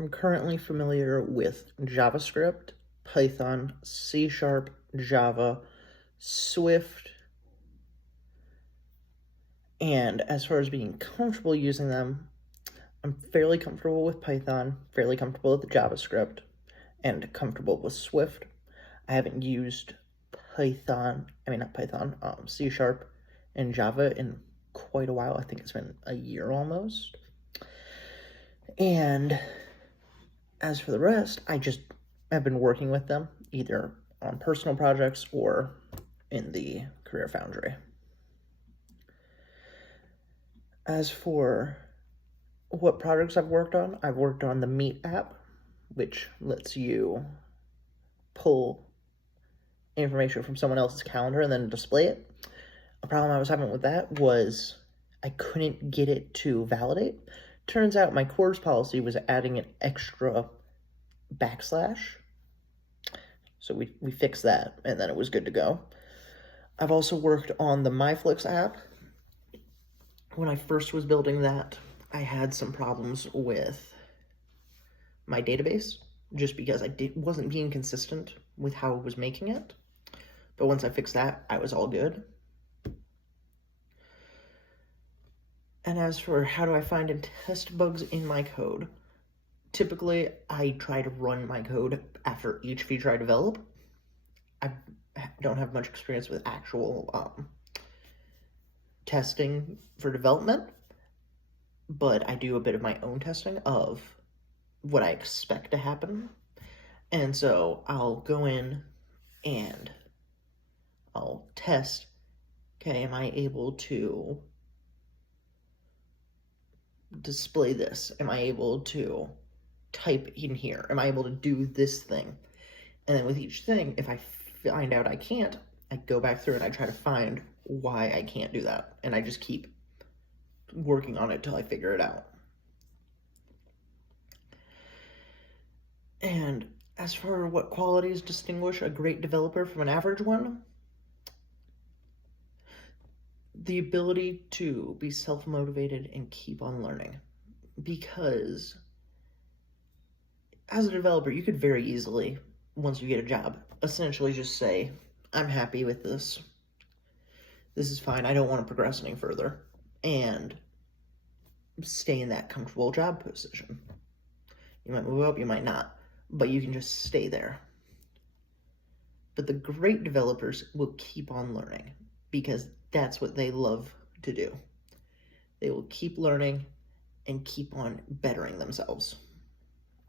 I'm currently familiar with JavaScript, Python, C Sharp, Java, Swift, and as far as being comfortable using them, I'm fairly comfortable with Python, fairly comfortable with JavaScript, and comfortable with Swift. I haven't used C Sharp and Java in quite a while. I think it's been a year almost. And as for the rest, I just have been working with them either on personal projects or in the Career Foundry. As for what projects I've worked on the Meet app, which lets you pull information from someone else's calendar and then display it. A problem I was having with that was I couldn't get it to validate. Turns out my course policy was adding an extra backslash. So we fixed that, and then it was good to go. I've also worked on the MyFlix app. When I first was building that, I had some problems with my database, just because I wasn't being consistent with how I was making it. But once I fixed that, I was all good. And as for how do I find and test bugs in my code, typically I try to run my code after each feature I develop. I don't have much experience with actual testing for development, but I do a bit of my own testing of what I expect to happen. And so I'll go in and I'll test, okay, am I able to display this? Am I able to type in here? Am I able to do this thing? And then with each thing, if I find out I can't, I go back through and I try to find why I can't do that. And I just keep working on it till I figure it out. And as for what qualities distinguish a great developer from an average one, the ability to be self-motivated and keep on learning. Because as a developer, you could very easily, once you get a job, essentially just say, I'm happy with this. This is fine. I don't want to progress any further. And stay in that comfortable job position. You might move up, you might not, but you can just stay there. But the great developers will keep on learning because that's what they love to do. They will keep learning and keep on bettering themselves.